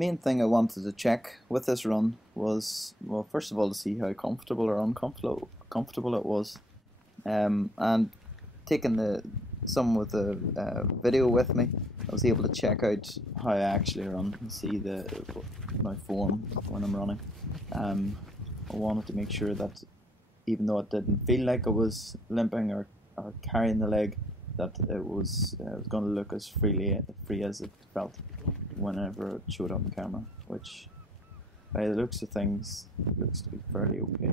main thing I wanted to check with this run was, well, first of all, to see how comfortable or uncomfortable it was, and taking some with the video with me, I was able to check out how I actually run and see my form when I'm running. I wanted to make sure that even though it didn't feel like I was limping or carrying the leg, that it was going to look as free as it felt whenever it showed up on camera, which by the looks of things looks to be fairly okay.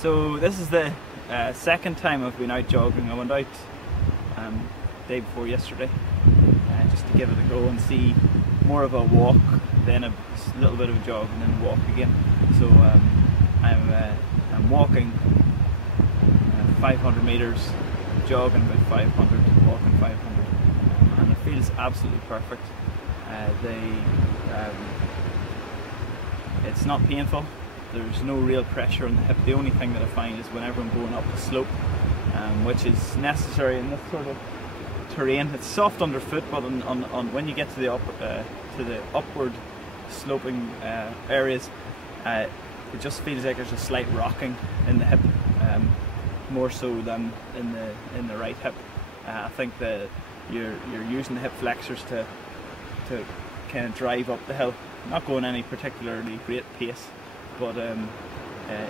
So this is the second time I've been out jogging. I went out day before yesterday just to give it a go and see more of a walk, then a little bit of a jog, and then a walk again. So I'm walking 500 meters, jogging about 500, walking 500, and it feels absolutely perfect. It's not painful. There's no real pressure on the hip. The only thing that I find is whenever I'm going up the slope, which is necessary in this sort of terrain. It's soft underfoot, but on when you get to the upward sloping areas, it just feels like there's a slight rocking in the hip, more so than in the right hip. I think that you're using the hip flexors to kind of drive up the hill. Not going any particularly great pace, but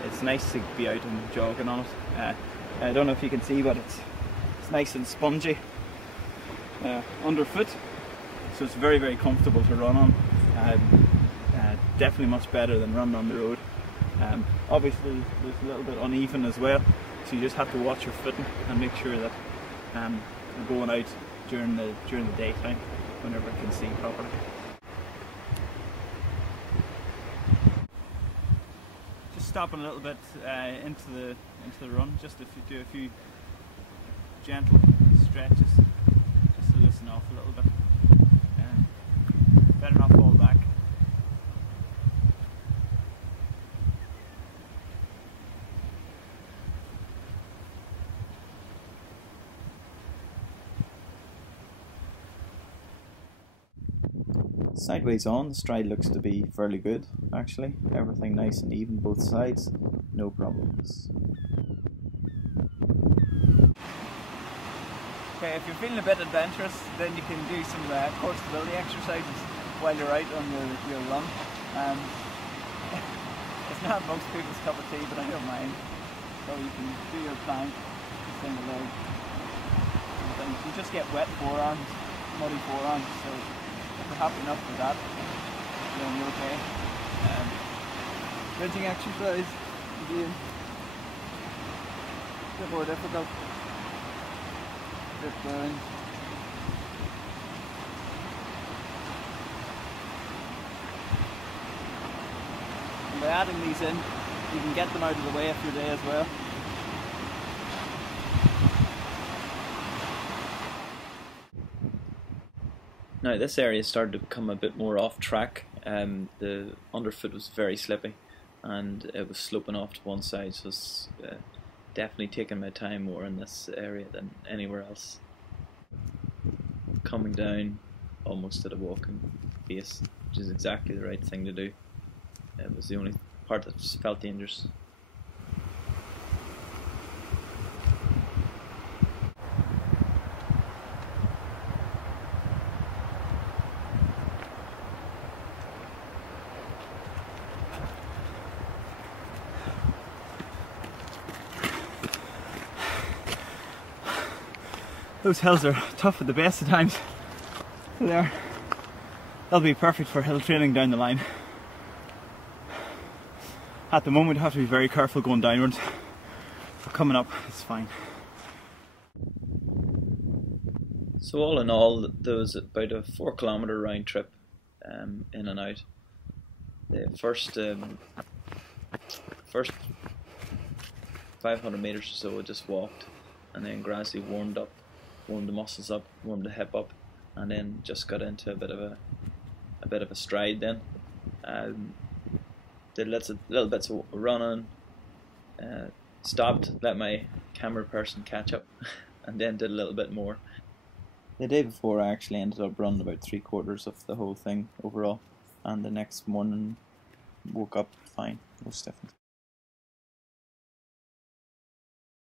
it's nice to be out and jogging on it. I don't know if you can see, but it's nice and spongy underfoot, so it's very, very comfortable to run on. Definitely much better than running on the road. Obviously there's a little bit uneven as well, so you just have to watch your footing and make sure that you're going out during the daytime whenever I can see properly. Just stopping a little bit into the run, just to do a few gentle stretches, just to loosen off a little bit. Better not fall back. Sideways on, the stride looks to be fairly good, actually. Everything nice and even both sides, no problems. Okay, if you're feeling a bit adventurous, then you can do some core stability exercises while you're out on your run. It's not most people's cup of tea, but I don't mind. So you can do your plank, single leg, and things. You just get wet forearms, muddy forearms, so if you're happy enough with that, then you're okay. Bridging exercise, again, a bit more difficult. Bit burn. And by adding these in, you can get them out of the way of your day as well. Now this area started to become a bit more off track. The underfoot was very slippy and it was sloping off to one side, so it's definitely taking my time more in this area than anywhere else. Coming down almost at a walking pace, which is exactly the right thing to do. It was the only part that felt dangerous. Those hills are tough at the best of times. They'll be perfect for hill training down the line. At the moment, you have to be very careful going downwards. But coming up, it's fine. So all in all, there was about a 4-kilometre round trip in and out. The first 500 metres or so I just walked, and then gradually warmed the muscles up, warmed the hip up, and then just got into a bit of a stride then. Did little bits of running, stopped, let my camera person catch up, and then did a little bit more. The day before, I actually ended up running about 3/4 of the whole thing overall, and the next morning woke up fine, no stiffness.